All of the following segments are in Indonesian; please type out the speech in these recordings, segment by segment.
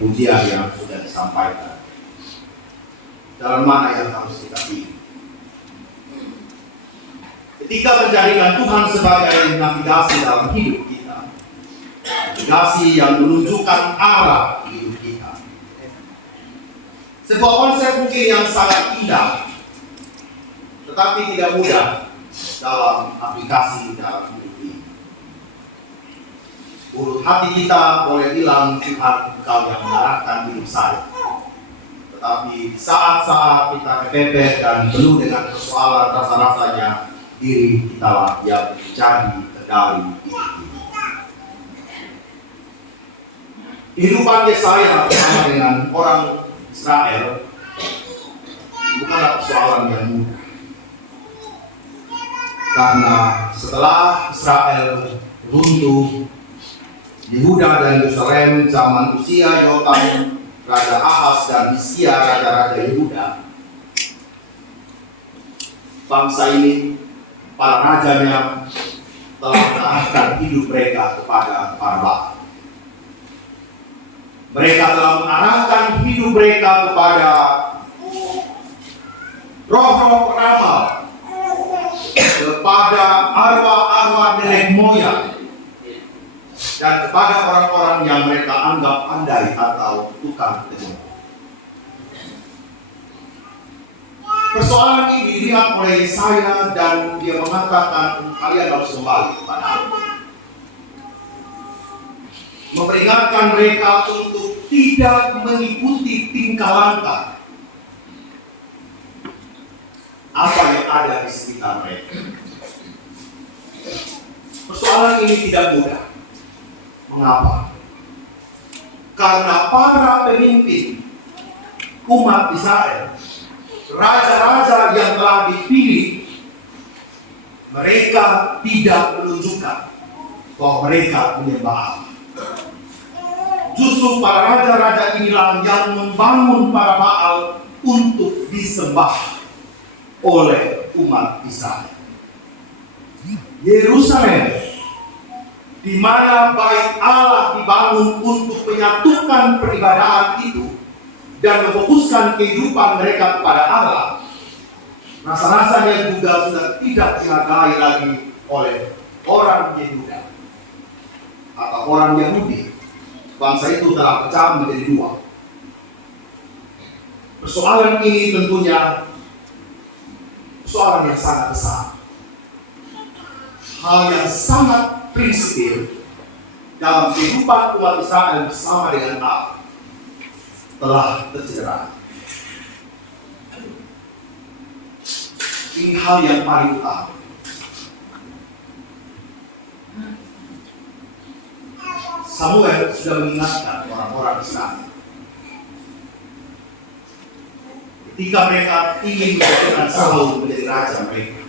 pujian yang sudah disampaikan. Jalan mana yang harus kita pilih? Ketika menjadikan Tuhan sebagai navigasi dalam hidup kita, navigasi yang menunjukkan arah hidup kita. Sebuah konsep mungkin yang sangat indah, tetapi tidak mudah dalam aplikasi dalam hidup ini. Urut hati kita boleh bilang, Tuhan, Engkau yang mengarahkan hidup saya. Tetapi saat-saat kita kepepet dan penuh dengan persoalan rasa-rasanya, diri kita lah yang menjadi kendali hidup kita. Kehidupan Yesaya bersama dengan orang Israel bukanlah persoalan yang mudah. Karena setelah Israel runtuh, Yehuda dan Yerusalem zaman Usia, Yotam, Raja Ahaz dan Hizkia, raja-raja Yehuda, bangsa ini, para rajanya telah mengarahkan hidup mereka kepada para baal. Mereka telah mengarahkan hidup mereka kepada roh-roh peramal, kepada arwah-arwah nenek moyang, dan kepada orang-orang yang mereka anggap pandai atau tukang tenung. Persoalan ini dilihat oleh Yesaya dan dia mengatakan, kalian harus kembali kepada Allah. Memperingatkan mereka untuk tidak mengikuti tingkah langkah apa yang ada di sekitar mereka. Persoalan ini tidak mudah. Mengapa? Karena para pemimpin umat Israel, raja-raja yang telah dipilih, mereka tidak menunjukkan bahwa mereka menyembah Allah. Justru para raja-raja inilah yang membangun para Baal untuk disembah oleh umat Israel. Yerusalem, di mana bait Allah dibangun untuk menyatukan peribadahan itu dan memfokuskan kehidupan mereka kepada Allah, rasa-rasanya juga sudah tidak dihargai lagi oleh orang Yehuda atau orang Yahudi. Bangsa itu telah pecah menjadi dua. Persoalan ini tentunya persoalan yang sangat besar, hal yang sangat prinsipil dalam kehidupan umat Israel bersama dengan Allah telah tercederai. Ini hal yang paling utama. Samuel sudah mengingatkan orang-orang Israel ketika mereka ingin menjadikan Saul menjadi raja mereka.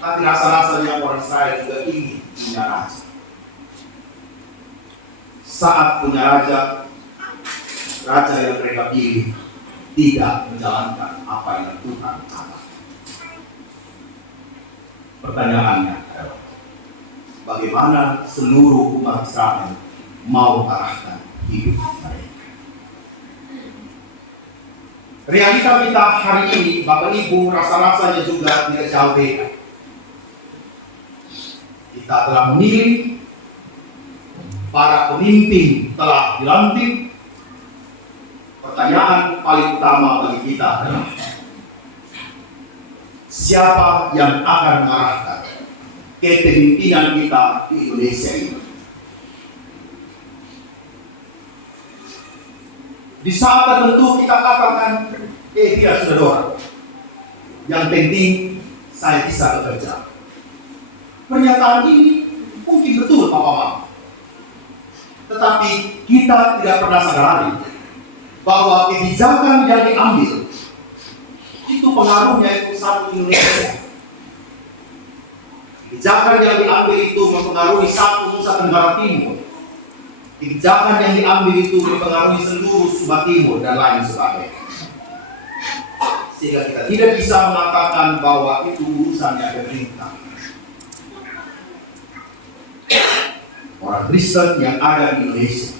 Tapi rasa-rasanya orang Israel juga ingin punya raja. Saat punya raja, raja yang mereka pilih tidak menjalankan apa yang Tuhan katakan. Pertanyaannya adalah, bagaimana seluruh umat Israel mau arahkan hidup mereka? Realita kita hari ini, Bapak Ibu, rasa-rasanya juga tidak jauh beda. Kita telah memilih, para pemimpin telah dilantik. Pertanyaan paling utama bagi kita adalah, siapa yang akan mengarahkan kepemimpinan kita di Indonesia ini? Di saat tertentu kita katakan, dia sudah dorang. Yang penting saya bisa bekerja. Pernyataan ini mungkin betul Papa Mama. Tetapi kita tidak pernah sadari bahwa kebijakan yang diambil itu pengaruhnya itu satu Indonesia. Kebijakan yang diambil itu mempengaruhi satu Nusa Tenggara Timur. Kebijakan yang diambil itu mempengaruhi seluruh Sumba Timur dan lain sebagainya. Sehingga kita tidak bisa mengatakan bahwa itu urusannya pemerintah. Orang Kristen yang ada di Indonesia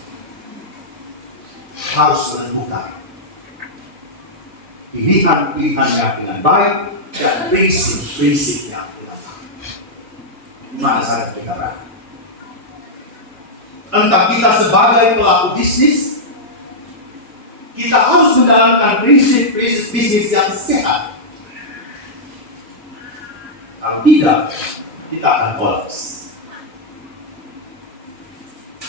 harus menentukan pilihan-pilihannya dengan baik dan prinsip-prinsip yang benar. Mana saja kita berada. Entah kita sebagai pelaku bisnis, kita harus menjalankan prinsip-prinsip bisnis yang sehat. Kalau tidak, kita akan kolaps.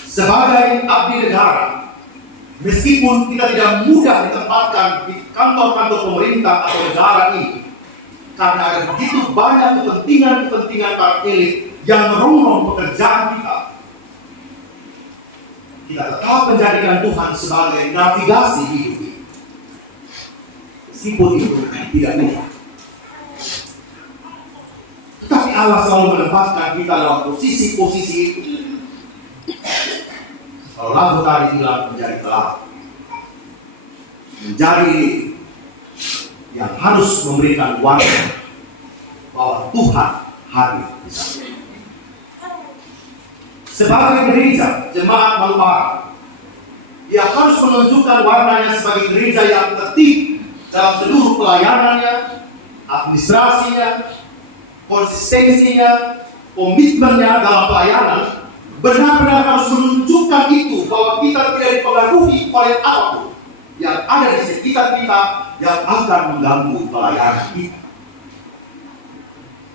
Sebagai abdi negara, meskipun kita tidak mudah ditempatkan di kantor-kantor pemerintah atau negara ini, karena ada begitu banyak kepentingan-kepentingan para elit yang merongrong pekerjaan kita, kita tetap menjadikan Tuhan sebagai navigasi hidup ini. Meskipun itu tidak mudah. Tetapi Allah selalu menempatkan kita dalam posisi-posisi itu. Kalau lagu tadi bilang menjadi pelaku, menjadi yang harus memberikan warna bahwa Tuhan hadir di sana. Sebagai gereja jemaat Malupara, dia harus menunjukkan warnanya sebagai gereja yang tertib dalam seluruh pelayanannya, administrasinya, konsistensinya, komitmennya dalam pelayanan. Benar-benar harus menunjukkan itu bahwa kita tidak dipengaruhi oleh apapun yang ada di sekitar kita yang akan mengganggu pelayanan kita.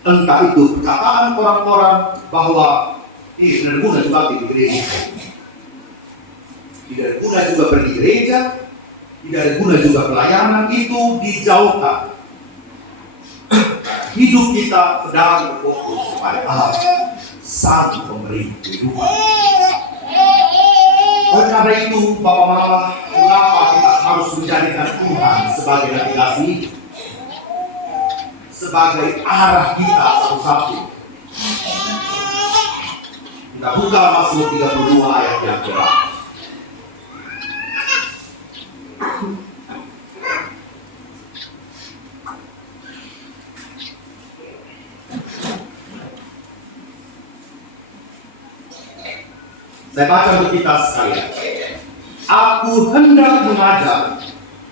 Entah itu perkataan orang-orang bahwa ini tidak guna juga di gereja, tidak guna juga pergi gereja, tidak guna juga pelayanan, itu dijauhkan. Hidup kita sedang berfokus kepada Allah, Sang Pemberi kehidupan. Oleh karena itu, Bapak Mama, mengapa kita harus menjadikan Tuhan sebagai navigasi, sebagai arah kita satu-satu? Kita buka Mazmur 32 ayat yang ke-8. Saya baca untuk kita sekalian. Aku hendak mengajar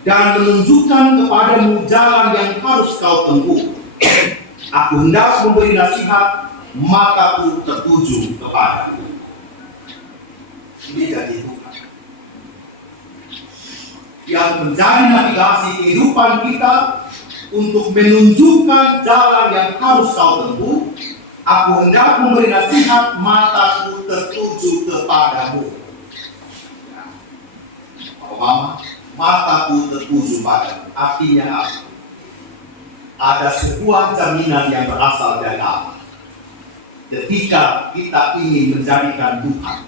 dan menunjukkan kepadamu jalan yang harus kau tempuh. Aku hendak memberi nasihat, mataku tertuju kepadamu. Ini janji Tuhan yang menjadi navigasi kehidupan kita untuk menunjukkan jalan yang harus kau tempuh. Aku hendak memberi nasihat, mataku tertuju kepadamu. Mama, mataku tertuju padamu. Artinya apa? Ada sebuah jaminan yang berasal dari Allah. Ketika kita ingin menjadikan Tuhan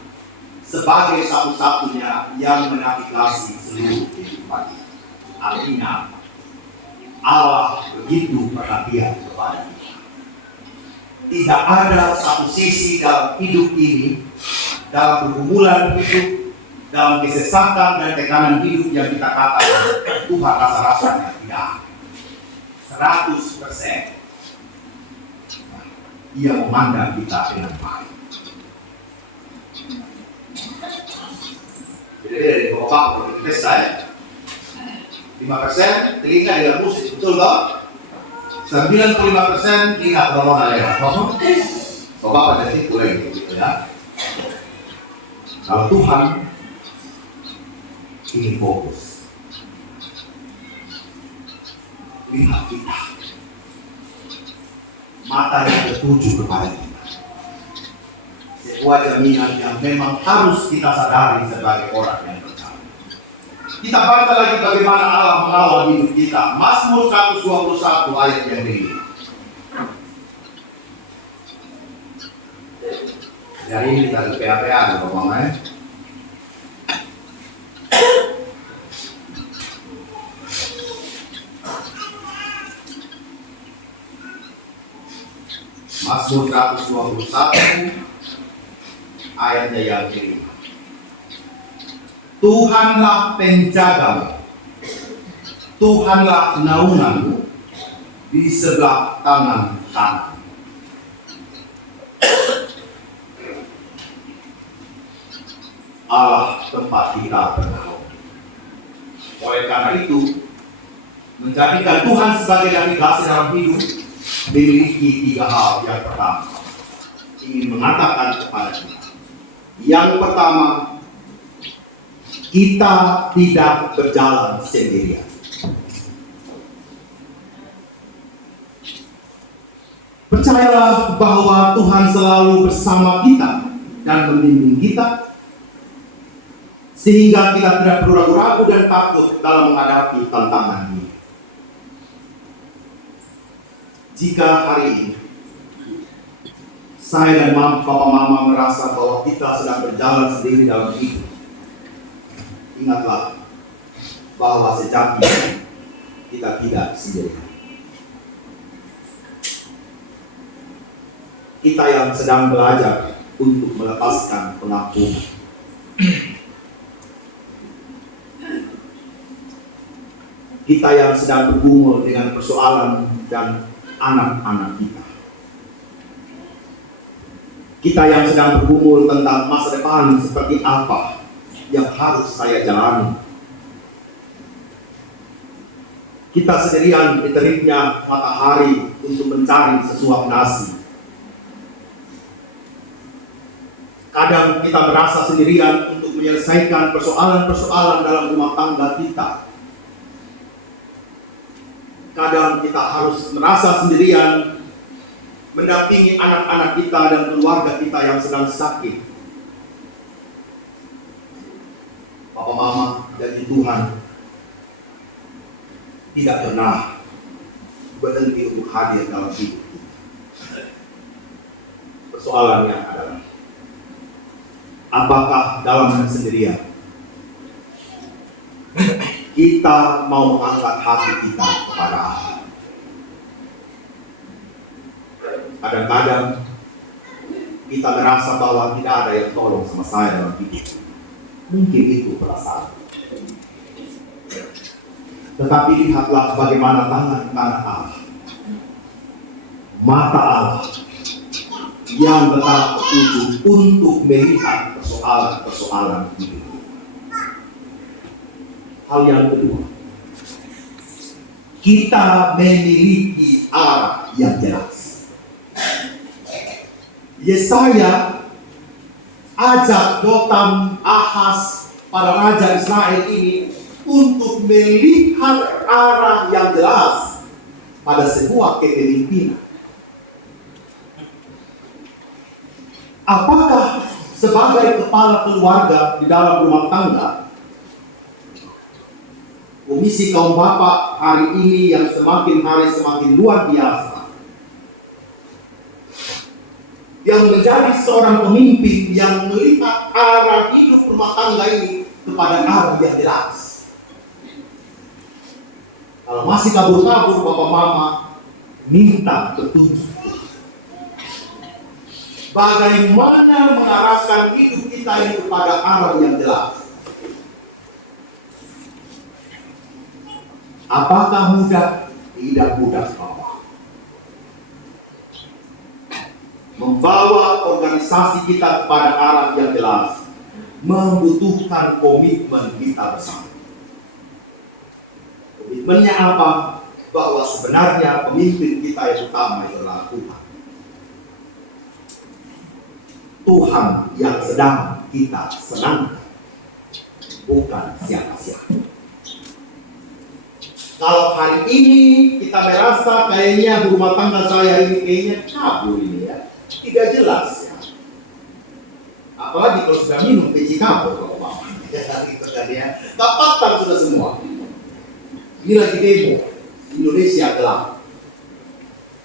sebagai satu-satunya yang menavigasi seluruh kehidupan kita. Artinya Allah begitu perhatian kepada kita. Tidak ada satu sisi dalam hidup ini, dalam pergumulan hidup, dalam kesesatan dan tekanan hidup yang kita katakan Tuhan rasa-rasanya tidak. 100% Ia memandang kita dengan baik. Jadi dari Bapak berkes saya 5% telinga dengan musik, betul tak? 95% ingat rombongan lewat. Bapak pada situ lagi gitu ya. Kalau Tuhan ingin fokus, lihat kita, matanya tertuju kepada kita. Sebuah jaminan yang memang harus kita sadari sebagai orang yang percaya. Kita baca lagi bagaimana Allah mengawal hidup kita. Mazmur 121 ayat yang ini. Hari ini kita ke PA-PA Bapak. Mazmur 121 ayatnya yang ini. Tuhanlah penjagamu, Tuhanlah naunganmu di sebelah tangan kanan. Allah tempat kita bernaung. Oleh karena itu, menjadikan Tuhan sebagai navigasi dalam hidup memiliki 3 hal. Yang pertama, ingin mengatakan kepada kita. Yang pertama, kita tidak berjalan sendirian. Percayalah bahwa Tuhan selalu bersama kita dan membimbing kita, sehingga kita tidak perlu ragu-ragu dan takut dalam menghadapi tantangan ini. Jika hari ini saya dan Papa Mama merasa bahwa kita sedang berjalan sendiri dalam hidup, ingatlah bahwa sejatinya kita tidak sendiri. Kita yang sedang belajar untuk melepaskan pengakuan. Kita yang sedang bergumul dengan persoalan dan anak-anak kita. Kita yang sedang bergumul tentang masa depan seperti apa yang harus saya jalani. Kita sendirian di teriknya matahari untuk mencari sesuap nasi. Kadang kita merasa sendirian untuk menyelesaikan persoalan-persoalan dalam rumah tangga kita. Kadang kita harus merasa sendirian mendampingi anak-anak kita dan keluarga kita yang sedang sakit. Papa Mama dan Tuhan tidak pernah berhenti untuk hadir dalam hidup kita. Persoalannya adalah, apakah dalam kesendirian kita mau mengangkat hati kita kepada Allah? Kadang-kadang kita merasa bahwa tidak ada yang tolong sama saya dalam hidup. Mungkin itu perasaan. Tetapi lihatlah bagaimana tangan kanan Allah, mata Allah yang tetap tertuju untuk melihat persoalan-persoalan hidup. Hal yang kedua, kita memiliki arah yang jelas. Yesaya ajak Yotam, Ahaz, para raja Israel ini untuk melihat arah yang jelas pada sebuah kepemimpinan. Apakah sebagai kepala keluarga di dalam rumah tangga, komisi kaum bapak hari ini yang semakin hari semakin luar biasa, yang menjadi seorang pemimpin yang melihat arah hidup rumah tangga ini kepada arah yang jelas? Kalau masih kabur-kabur, Bapak Mama minta petunjuk. Bagaimana mengarahkan hidup kita ini kepada arah yang jelas? Apakah mudah? Tidak mudah, Bapak. Membawa organisasi kita kepada arah yang jelas membutuhkan komitmen kita bersama. Komitmennya apa? Bahwa sebenarnya pemimpin kita yang utama adalah Tuhan. Tuhan yang sedang kita senangkan, bukan siapa-siapa. Kalau hari ini kita merasa kayaknya rumah tangga saya ini kayaknya kabur ini ya, tidak jelas ya. Apalagi kalau sudah minum biji kabur, Bapak. Gitu kan ya. Tapatan sudah semua. Ini lagi demo Indonesia gelap.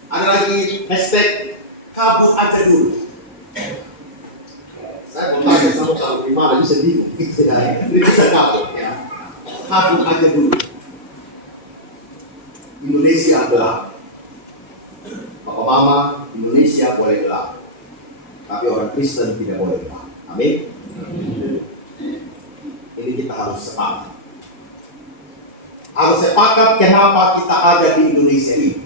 Ada lagi hashtag kabur aja dulu. Saya mau tanya sama kalau gimana bisa bingung gitu ya. Ini bisa kabur ya. Kabur aja dulu. Indonesia gelap. Bapak Mama, Indonesia boleh gelap, tapi orang Kristen tidak boleh gelap. Amin. Ini kita harus sepakat. Harus sepakat kenapa kita ada di Indonesia ini.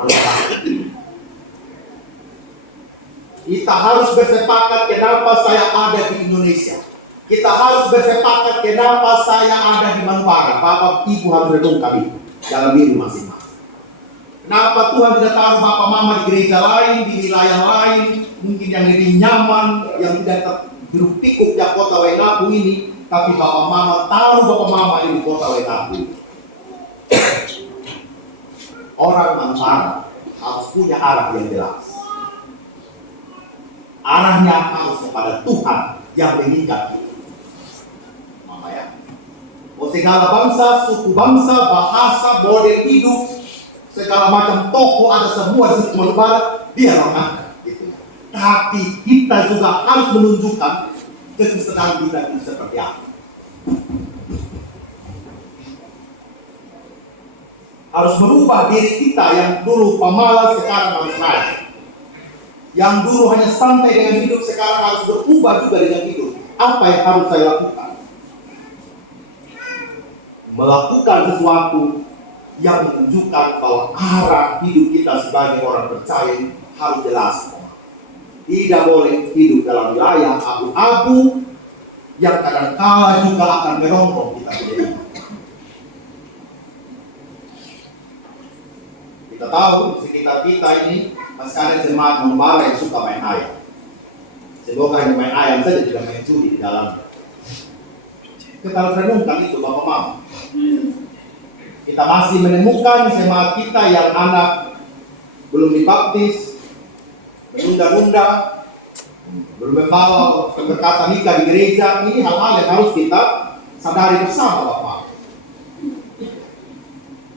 Harus sepakat. Kita harus bersepakat kenapa saya ada di Indonesia. Kita harus bersepakat kenapa saya ada di Manupara. Bapak Ibu harus renungkan itu dalam diri masing-masing. Kenapa Tuhan tidak taruh Bapak Mama di gereja lain, di wilayah lain, mungkin yang lebih nyaman, yang tidak berpikuk di kota Waingapu ini, tapi Bapak Mama taruh Bapak Mama di kota Waingapu. Orang Manupara harus punya arah yang jelas. Arahnya harus kepada Tuhan yang mengikat kita. Mama ya. Segala bangsa, suku bangsa, bahasa, model hidup, segala macam tokoh ada semua di situ Manupara, dia orang gitu. Tapi kita juga harus menunjukkan kesusahan kita itu seperti apa. Harus merubah diri kita yang dulu pemalas sekarang harus naik. Yang dulu hanya santai dengan hidup sekarang harus berubah juga dengan hidup. Apa yang harus saya lakukan? Melakukan sesuatu yang menunjukkan bahwa arah hidup kita sebagai orang percaya harus jelas. Tidak boleh hidup dalam wilayah abu-abu yang kadang-kala juga akan merongrong kita sendiri. Kita tahu sekitar kita ini masih ada jemaat Manupara yang suka main ayam. Semoga yang main ayam saja tidak main judi di dalam. Kita harus renungkan itu Bapak Mama. Kita masih menemukan jemaat kita yang anak belum dibaptis, menunda-nunda, belum membawa keberkatan nikah di gereja. Ini hal-hal yang harus kita sadari bersama Bapak.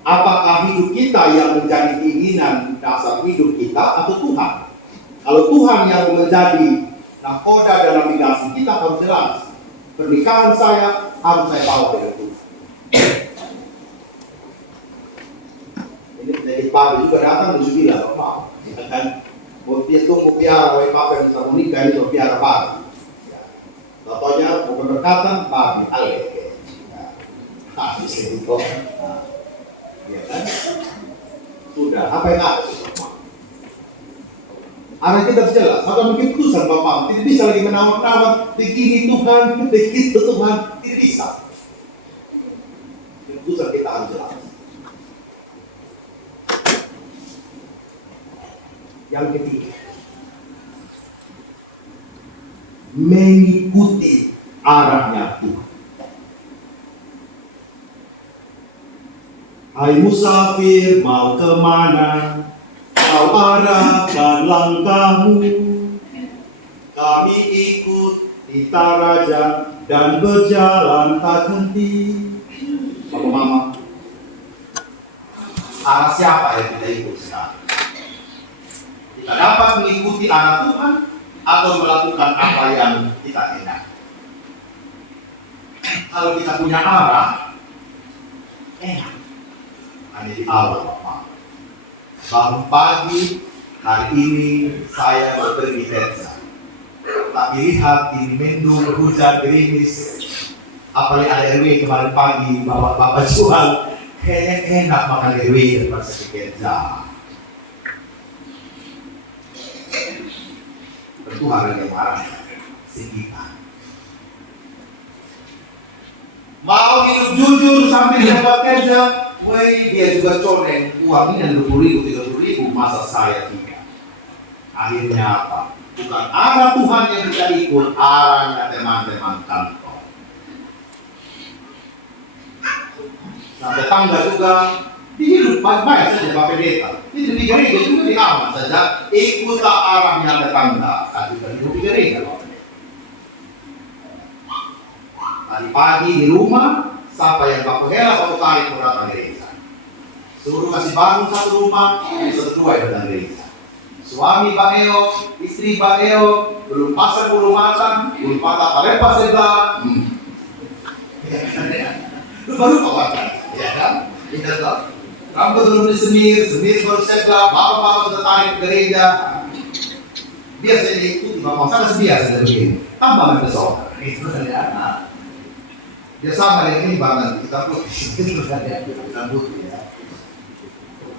Apakah hidup kita yang menjadi keinginan dasar hidup kita atau Tuhan? Kalau Tuhan yang menjadi nakoda dan navigasi kita harus jelas. Pernikahan saya harus saya bawa dengan Tuhan. Ini menjadi pagi juga datang dan bilang, Bapak, kita kan mau piara, Bapak yang bisa menikah ini mau piara baru. Contohnya mau keberkatan, babi, alek. Tapi sedikit. Ya kan? Sudah, apa yang ada? Arah kita jelas, maka mungkin putusan Bapak tidak bisa lagi menawar-nawar begini Tuhan, begitu Tuhan, tidak bisa. Putusan kita harus jelas. Yang ketiga, mengikuti arahnya Tuhan. Hai musafir, mau kemana? Kau arahkan langkahmu. Kami ikut kita raja dan berjalan tak henti. Bapak Mama, arah siapa yang kita ikut sekarang? Kita dapat mengikuti arah Tuhan atau melakukan apa yang kita hendak. Kalau kita punya arah, enak. Hanya di awal Bapak. Bangun pagi, hari ini saya mau pergi kerja. Tapi lihat ini mendung, hujan, gerimis. Apalagi ada RW kemarin pagi, bapak-bapak jual. Kayaknya enak makan RW daripada saya kerja. Tentu hal yang marah sekitar. Mau hidup jujur sambil dapat kerja, dia juga coleng uang ini 20.000, 30.000, masa saya tidak. Akhirnya apa? Bukan arah Tuhan yang kita ikut, arahnya teman-teman kantor. Sampai tangga juga hidup baik-baik saja Pak Pendeta. Hidup di gereja juga diaman saja. Ikutlah arahnya tetangga. Tapi hidup di gereja Pak Pendeta. Tadi pagi di rumah, siapa yang Pak Penghela, Pak Tarik datang gereja. Suruh kasih bangun satu rumah, satu dua yang datang gereja. Suami Pak Eo, istri Pak Eo, belum pasang bulu matang, belum patah lepas sebelah. Lupa-lupa kan? Ya kan? Kita tahu. Rambut belum disemir, semir baru sebelah, bapak-bapak sudah tarik ke gereja. Biasa diikuti, bapak sangat biasa begini. Tambah besok. Itu saja. Dia sama dengan ini banget, kita putih, itu saja kita putih ya.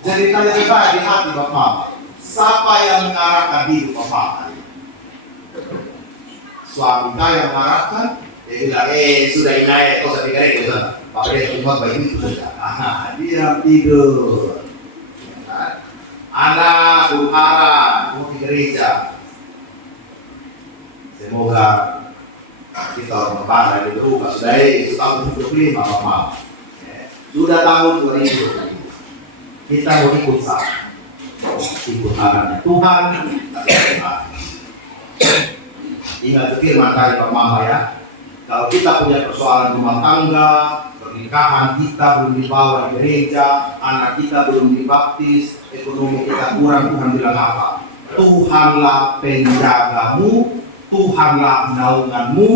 Jadi tanya-tanya di hati Bapak, siapa yang mengarahkan hidup Bapak? Suami kita yang mengarahkan, Dia bilang, sudah inai, kau saya pikir gitu. Pakai rumah baik itu sudah. Dia tidur. Ya kan? Anak berharap mau di gereja. Semoga kita orang Barat dari berubah. Sudah tahun 25 Mama. Sudah tahun 2000. Kita mau ikut sama. Ikut arahnya Tuhan. Ingat firman dari Pak Mama ya. Kalau kita punya persoalan rumah tangga, pernikahan kita belum dibawa di gereja, anak kita belum dibaptis, ekonomi kita kurang, Tuhan bilang apa? Tuhanlah penjagamu, Tuhanlah naunganmu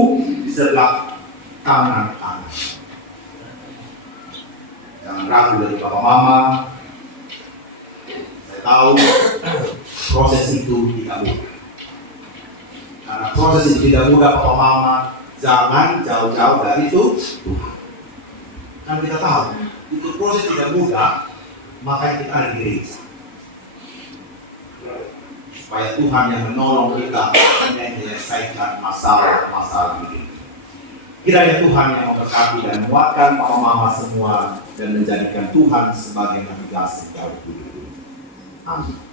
di sebelah kanan kanan. Jangan ragu dari Bapak Mama. Saya tahu proses itu tidak mudah. Karena proses itu tidak mudah, Bapak Mama. Jangan jauh-jauh dari itu Tuhan. Kan kita tahu, itu proses tidak mudah, makanya kita ada di gereja. Supaya Tuhan yang menolong kita menyelesaikan masalah-masalah ini. Kiranya Tuhan yang memberkati dan menguatkan Papa Mama semua dan menjadikan Tuhan sebagai navigasi jauh dulu. Amin.